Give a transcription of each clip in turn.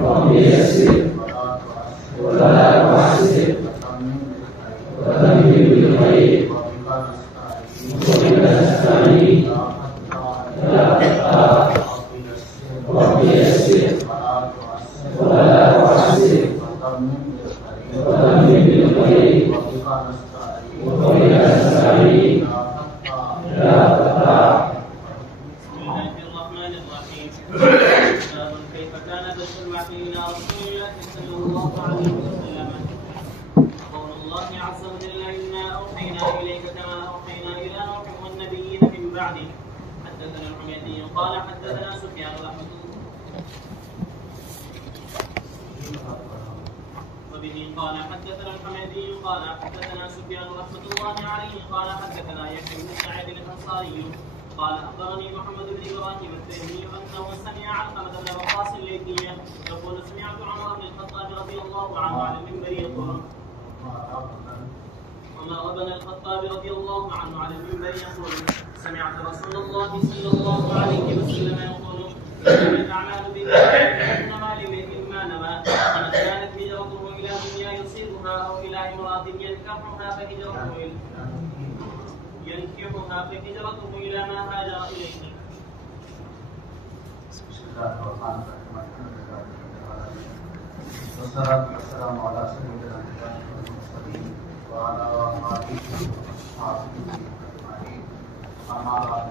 رب يسر ولا تعسر وتمم بالخير وبك نستعين يا فتاح رب يسر ولا تعسر وتمم بالخير وبك نستعين يا فتاح. بسم الله الرحمن الرحيم. كيف كان بدء الوحي الى رسول الله صلى الله عليه وسلم؟ قول الله عز وجل: انا اوحينا اليك كما اوحينا الى نوح والنبيين من بعده. حدثنا الحميدي قال حدثنا سفيان رحمه الله وبه قال حدثنا الحميدي قال حدثنا سفيان رحمه الله عليه قال حدثنا يحيى بن سعيد الانصاري قال اخبرني محمد بن ابراهيم التيمي انه سمع علقمه بن وقاص الليثي يقول: سمعت عمر بن الخطاب رضي الله عنه على المنبر يقول: عمر بن الخطاب رضي الله عنه على المنبر يقول: سمعت رسول الله صلى الله عليه وسلم يقول: انما الاعمال بالنيات انما لامرئ ما نوى فمن كانت هجرته الى دنيا يصيبها او الى امراه ينكحها فهجرته الى ما هاجر اليه. بسم الله الرحمن الرحيم. والصلاة والسلام على سيدنا المرسلين وعلى آله وصحبه أجمعين. أما بعد.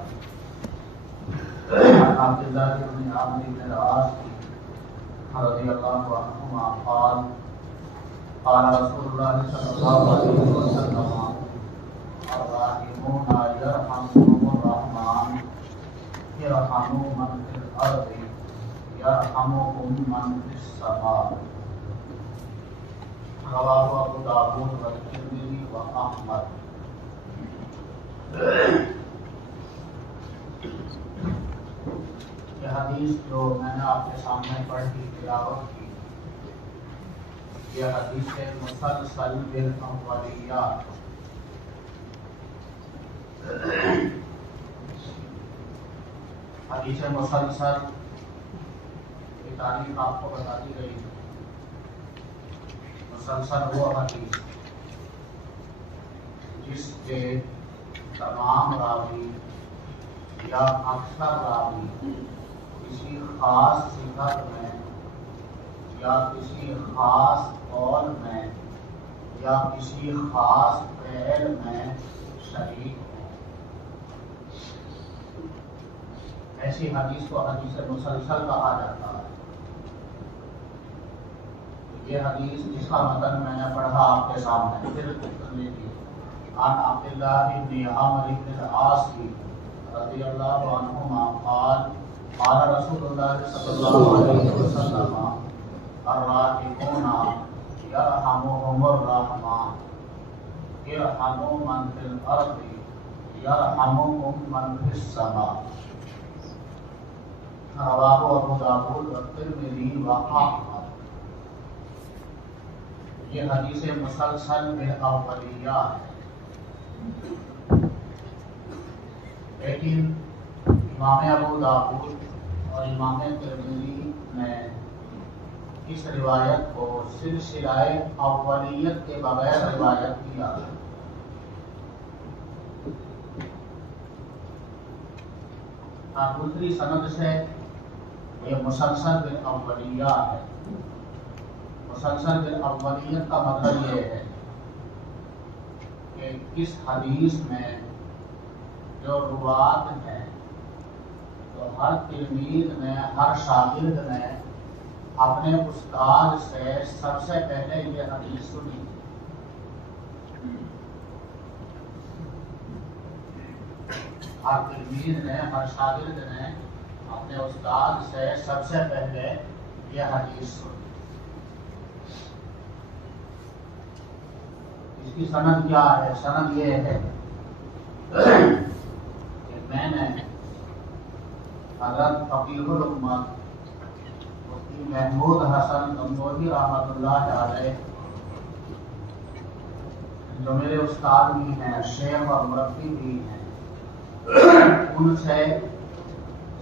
عن عبد الله بن عمرو بن العاص رضي الله عنهما قال: قال رسول الله صلى الله عليه وسلم: الراحمون يرحمهم الرحمن ارحموا من في الارض يرحمكم من في السماء. رواه ابو داود والترمذی واحمد. یہ حدیث جو میں نے آپ کے سامنے پڑھی تلاوت کی، یہ حدیث مسلسل بالاولیات. حدیث مسلسل کی تعریف آپ کو بتا دی گئی. مسلسل وہ حدیث جس کے تمام راوی یا اکثر راوی کسی خاص صفت میں یا کسی خاص قول میں یا کسی خاص فعل میں شریک ہوں. ایسی حدیث کو حدیث مسلسل کہا جاتا ہے. یہ حدیث جس کا متن میں نے پڑھا آپ کے سامنے پھر کرنے کی عن عبداللہ بن عمرو بن العاص رضی اللہ عنہما قال قال رسول اللہ صلی اللہ علیہ وسلم: الراحمون یرحمهم الرحمن ارحموا من فی الارض یرحمکم من فی السماء. رواه ابو داود والترمذی واحمد. یہ حدیث مسلسل بالاولیہ ہے، لیکن امام ابو داود اور امام ترمذی نے اس روایت کو سلسلہ اولیت کے بغیر روایت کیا. دوسری سند سے یہ مسلسل بالاولیہ ہے. مسلسل بالاولیت کا مطلب یہ ہے کہ اس حدیث میں جو روات ہیں تو ہر تلمید نے ہر شاگرد نے اپنے استاد سے سب سے پہلے یہ حدیث سنی. ہر تلمید نے ہر شاگرد نے اپنے استاد سے سب سے پہلے یہ حدیث سنی. اس کی سند کیا ہے؟ سند یہ ہے کہ میں نے حضرت فقیہ الامت مفتی محمود حسن گنگوہی رحمۃ اللہ علیہ جو میرے استاد بھی ہیں، شیخ اور مربی بھی ہیں، ان سے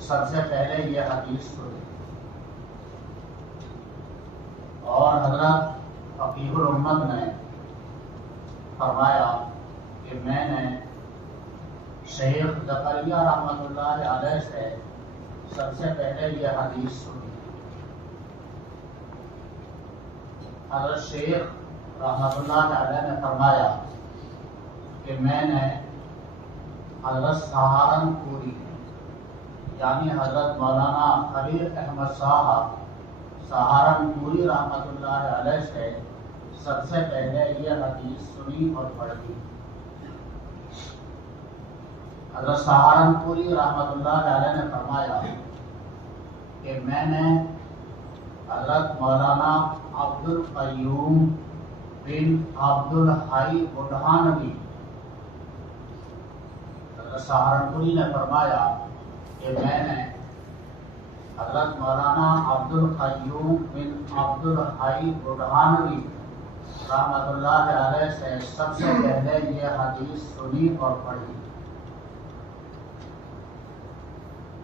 سب سے پہلے یہ حدیث سنی. اور حضرت فقیہ الامت نے فرمایا کہ میں نے شیخ زکریہ رحمۃ اللہ علیہ سے سب سے پہلے یہ حدیث سنی۔ حضرت شیخ رحمۃ اللہ علیہ نے فرمایا کہ میں نے حضرت سہارنپوری یعنی حضرت مولانا خلیل احمد صاحب سہارنپوری رحمۃ اللہ علیہ سے سب سے پہلے یہ حدیث سنی اور پڑھی۔ حضرت سہارنپوری رحمۃ اللہ علیہ نے فرمایا کہ میں نے حضرت مولانا عبد القیوم بن عبد الحی بڑھانوی حضرت سہارنپوری نے فرمایا کہ میں نے حضرت مولانا عبد القیوم بن عبد الحی بڑھانوی رحمۃ اللہ علیہ سے سب سے پہلے یہ حدیث سنی اور پڑھی۔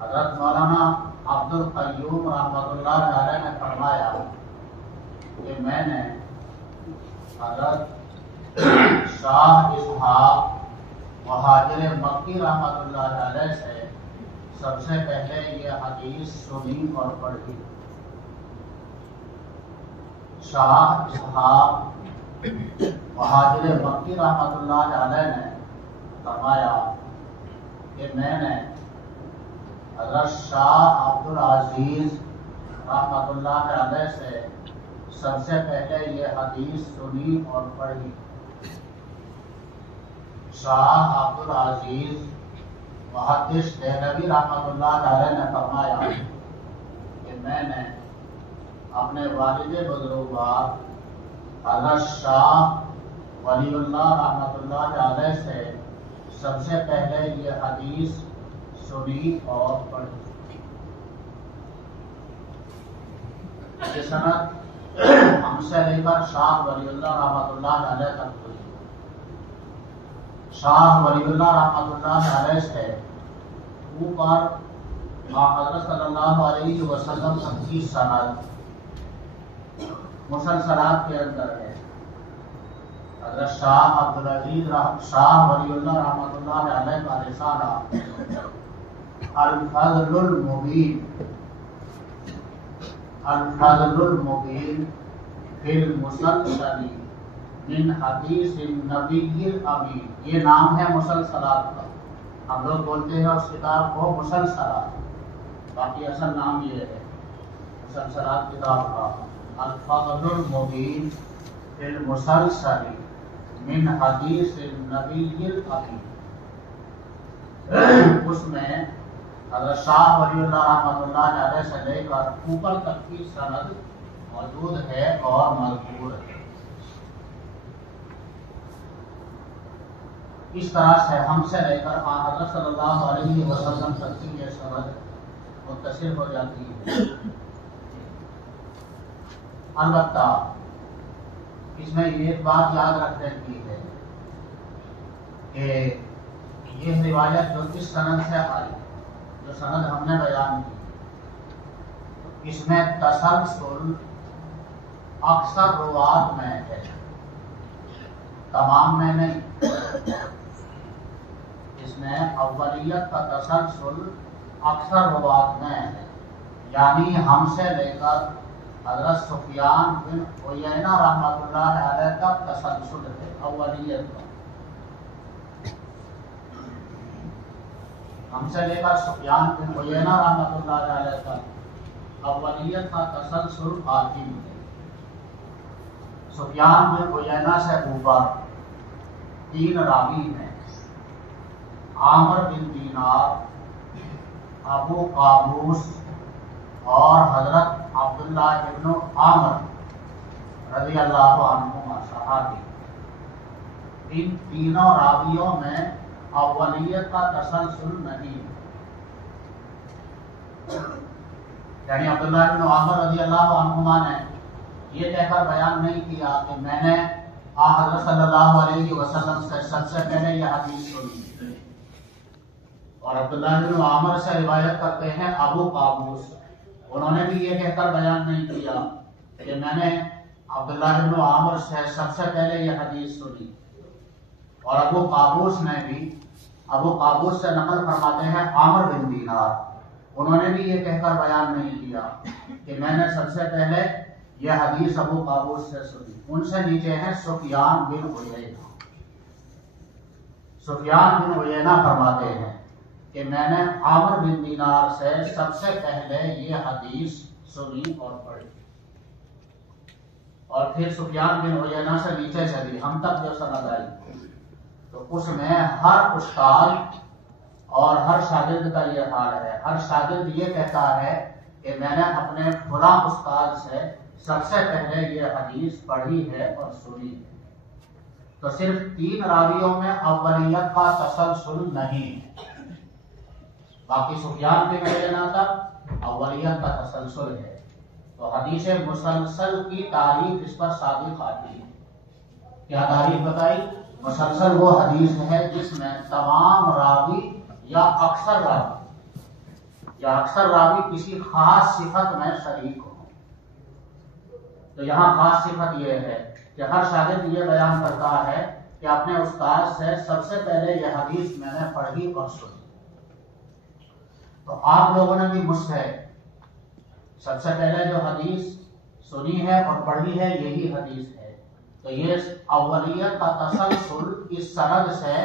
حضرت مولانا عبد القیوم رحمۃ اللہ علیہ نے فرمایا کہ میں نے حضرت شاہ اسحاق مہاجر مکی رحمۃ اللہ علیہ سے سب سے پہلے یہ حدیث سنی اور پڑھی۔ شاہ اسحاق مہاجر مکی رحمۃ اللہ علیہ نے فرمایا کہ میں نے حضرت شاہ عبد العزیز رحمۃ اللہ علیہ سے سب سے پہلے یہ حدیث سنی اور پڑھی۔ شاہ عبد العزیز محدث دہلوی رحمۃ اللہ علیہ نے فرمایا کہ میں نے اپنے والد بزرگوار حضرت شاہ ولی اللہ رحمۃ اللہ علیہ سے سب سے پہلے یہ حدیث سنی اور پڑھی۔ یہ سند ہم سے لے کر شاہ ولی اللہ رحمۃ اللہ علیہ تک ہوئی۔ شاہ ولی اللہ رحمۃ اللہ علیہ سے اوپر حضرت صلی اللہ علیہ وسلم تک کی سند مسلسلات کے اندر ہے۔ حضرت شاہ عبدالعزیز شاہ ولی اللہ رحمۃ اللہ علیہ کا رسالہ الفضل المبین فی المسلسل من حدیث النبی الامین، یہ نام ہے مسلسلات کا۔ ہم لوگ بولتے ہیں اس کتاب کو مسلسلات، باقی اصل نام یہ ہے مسلسلات کتاب کا، الفضل المبین فی المسلسل من حدیث النبی الامین۔ اس میں حضرت شاہ ولی اللہ رحمۃ اللہ علیہ سے لے کر اوپر تک کی سند موجود ہے اور مذکور ہے۔ اس طرح سے ہم سے لے کر حضرت صلی اللہ علیہ وسلم تک کی یہ سند متصل ہو جاتی ہے۔ البتہ اس میں ایک بات یاد رکھنے کی ہے کہ یہ روایت جو اس سند سے آئی، جو سند ہم نے بیان کی، اس میں تسلسل اکثر روات میں ہے، تمام میں نہیں۔ اس میں اولیت کا تسلسل اکثر روات میں ہے، یعنی ہم سے لے کر حضرت سفیان بن عیینہ رحمۃ اللہ علیہ تک تسلسل ہے اولیت کا۔ ہم سے لے کر سفیان بن عیینہ رحمۃ اللہ علیہ تک اولیت کا تسلسل باقی ہے۔ سفیان بن عیینہ سے اوپر 3 راوی ہیں، عامر بن دینار، ابو قابوس اور حضرت عبداللہ ابن عامر رضی اللہ عنہما صحابی۔ ان تینوں راویوں میں اولیت کا تسلسل نہیں ہے، یعنی عبداللہ ابن عامر رضی اللہ عنہما نے یہ کہہ کر بیان نہیں کیا کہ میں نے حضرت صلی اللہ علیہ وسلم سے سب سے پہلے یہ حدیث سنی، اور عبداللہ بن عامر سے روایت کرتے ہیں ابو قابوس، انہوں نے بھی یہ کہہ کر بیان نہیں کیا کہ میں نے عبداللہ بن عامر سے سب سے پہلے یہ حدیث سنی، اور ابو قابوس سے نقل فرماتے ہیں عامر بن دینار، انہوں نے بھی یہ کہہ کر بیان نہیں کیا کہ میں نے سب سے پہلے یہ حدیث ابو قابوس سے سنی۔ ان سے نیچے ہیں سفیان بن عیینہ فرماتے ہیں کہ میں نے عامر بن دینار سے سب سے پہلے یہ حدیث سنی اور پڑھی، اور پھر سفیان بن عیینہ سے نیچے چلی ہم تک جو سند آئی، تو اس میں ہر استاد اور ہر شاگرد کا یہ حال ہے۔ ہر شاگرد یہ کہتا ہے کہ میں نے اپنے فلاں استاد سے سب سے پہلے یہ حدیث پڑھی ہے اور سنی ہے۔ تو صرف 3 راویوں میں اولیت کا تسلسل نہیں ہے، باقی سفیان بن عیینہ تک اولیت کا تسلسل ہے۔ تو حدیث مسلسل کی تعریف اس پر صادق آتی ہے۔ کیا تعریف بتائی؟ مسلسل وہ حدیث ہے جس میں تمام راوی یا اکثر راوی کسی خاص صفت میں شریک ہو۔ تو یہاں خاص صفت یہ ہے کہ ہر شاگرد یہ بیان کرتا ہے کہ اپنے استاد سے سب سے پہلے یہ حدیث میں نے پڑھی اور سنی۔ تو آپ لوگوں نے بھی مجھ سے سب سے پہلے جو حدیث سنی ہے اور پڑھی ہے یہی حدیث ہے، تو یہ اولیت کا تسلسل اس سند سے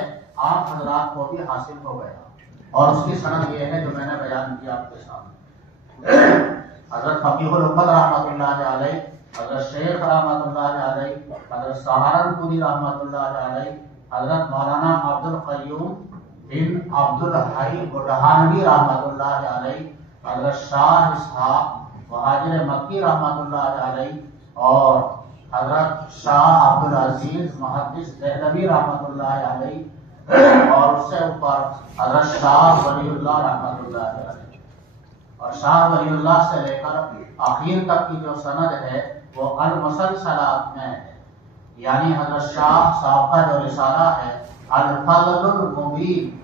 آپ حضرات کو بھی حاصل ہو گیا، اور اس کی سند یہ ہے جو میں نے بیان کیا آپ کے سامنے۔ حضرت فقیہ الامت رحمۃ اللہ علیہ، حضرت شیخ رحمۃ اللہ علیہ، حضرت سہارنپوری رحمۃ اللہ علیہ، حضرت مولانا عبد القیوم بن عبد الحی بڑھانوی رحمۃ اللہ علیہ، حضرت شاہ اسحاق مہاجر مکی رحمۃ اللہ علیہ، اور حضرت شاہ عبد العزیز محدث دہلوی رحمۃ اللہ علیہ، اور اس سے اوپر حضرت شاہ ولی اللہ رحمۃ اللہ علیہ، اور شاہ ولی اللہ سے لے کر آخر تک کی جو سند ہے وہ المسلسلات میں ہے، یعنی حضرت شاہ صاحب کا جو رسالہ ہے الفضل المبین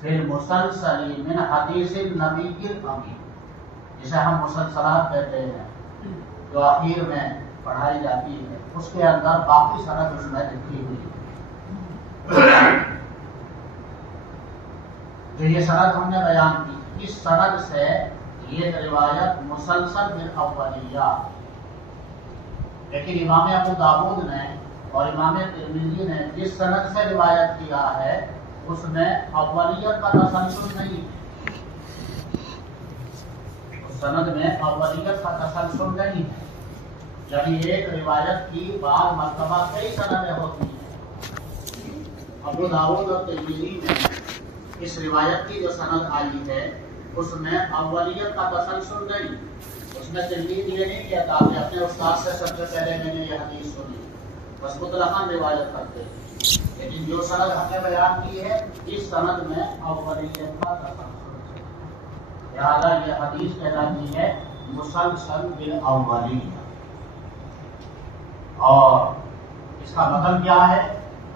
فی المسلسل من حدیث النبی الامین، جسے ہم مسلسلات کہتے ہیں، جو آخر میں پڑھائی جاتی ہے، اس کے اندر باقی سند اس میں لکھی ہوئی ہے۔ جو یہ سند ہم نے بیان کی، اس سند سے یہ روایت مسلسل بالاولیہ، لیکن امام ابو داؤد نے اور امام ترمذی نے جس سند سے روایت کیا ہے اس میں اولیت کا تسلسل نہیں ہے، اس سند میں اولیت کا تسلسل نہیں ہے، یعنی ایک روایت کی بعض مرتبہ کئی سندیں ہوتی ہیں۔ ابو داؤد اور ترمذی میں اس روایت کی جو سند آئی ہے اس میں اولیت کا تسلسل نہیں، اس میں ترمذی یہ نہیں کہتا کہ اپنے استاد سے سب سے پہلے میں نے یہ حدیث سنی، بس مطلقاً روایت کرتے ہیں، لیکن جو سند ہم نے بیان کی ہے اس سند میں اولیت کا تسلسل ہے، لہٰذا یہ حدیث کہلاتی ہے مسلسل بالاولیہ۔ اور اس کا مطلب کیا ہے؟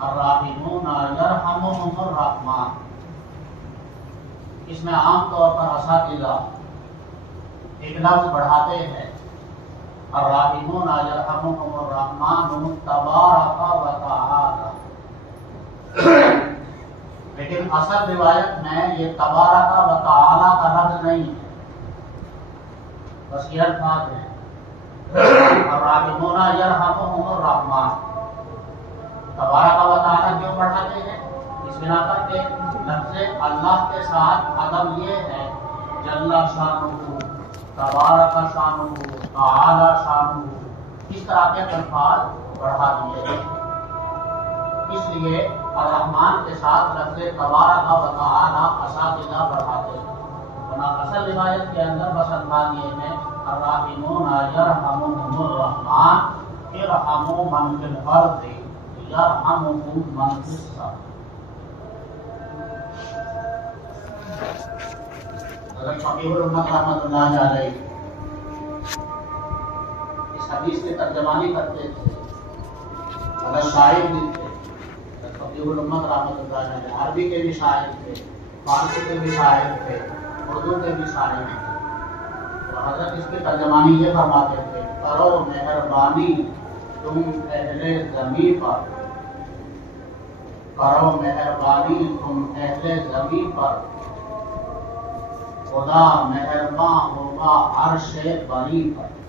الراحمون یرحمہم الرحمن، اس میں عام طور پر اساتذہ ایک لفظ بڑھاتے ہیں، الراحمون یرحمہم الرحمن تبارک و تعالی، لیکن اصل روایت میں یہ تبارک و تعالی کا لفظ نہیں ہے، بس یہ الفاظ ہیں الراحمون یرحمہم الرحمن۔ تبارک و تعالی کیوں پڑھاتے ہیں؟ اس بنا پر کہ لفظ اللہ کے ساتھ ادب یہ ہے جل شانہ، تبارک شانہ، تعالی شانہ، اس طرح کے الفاظ بڑھا دیے گئے، اس لیے الرحمن کے ساتھ لفظ تبارک و تعالی اساتذہ بڑھاتے ہیں، ورنہ اصل روایت کے اندر بس الفاظ یہ ہے الراحمون یرحمہم الرحمن ارحموا من فی الارض یرحمکم من فی السماء۔ حضرت فقیہ الامت رحمۃ اللہ علیہ اس حدیث کی ترجمانی کرتے تھے، اگر شاعر بھی تھے، فقیہ الامت رحمۃ اللہ علیہ عربی کے بھی شاعر تھے، فارسی کے بھی شاعر تھے، اردو کے بھی شاعر تھے، تو حضرت اس کی ترجمانی یہ فرماتے تھے کرو مہربانی تم اہل زمین پر کرو مہربانی، تم اہل زمین پر، خدا مہرباں ہوگا عرش بری پر۔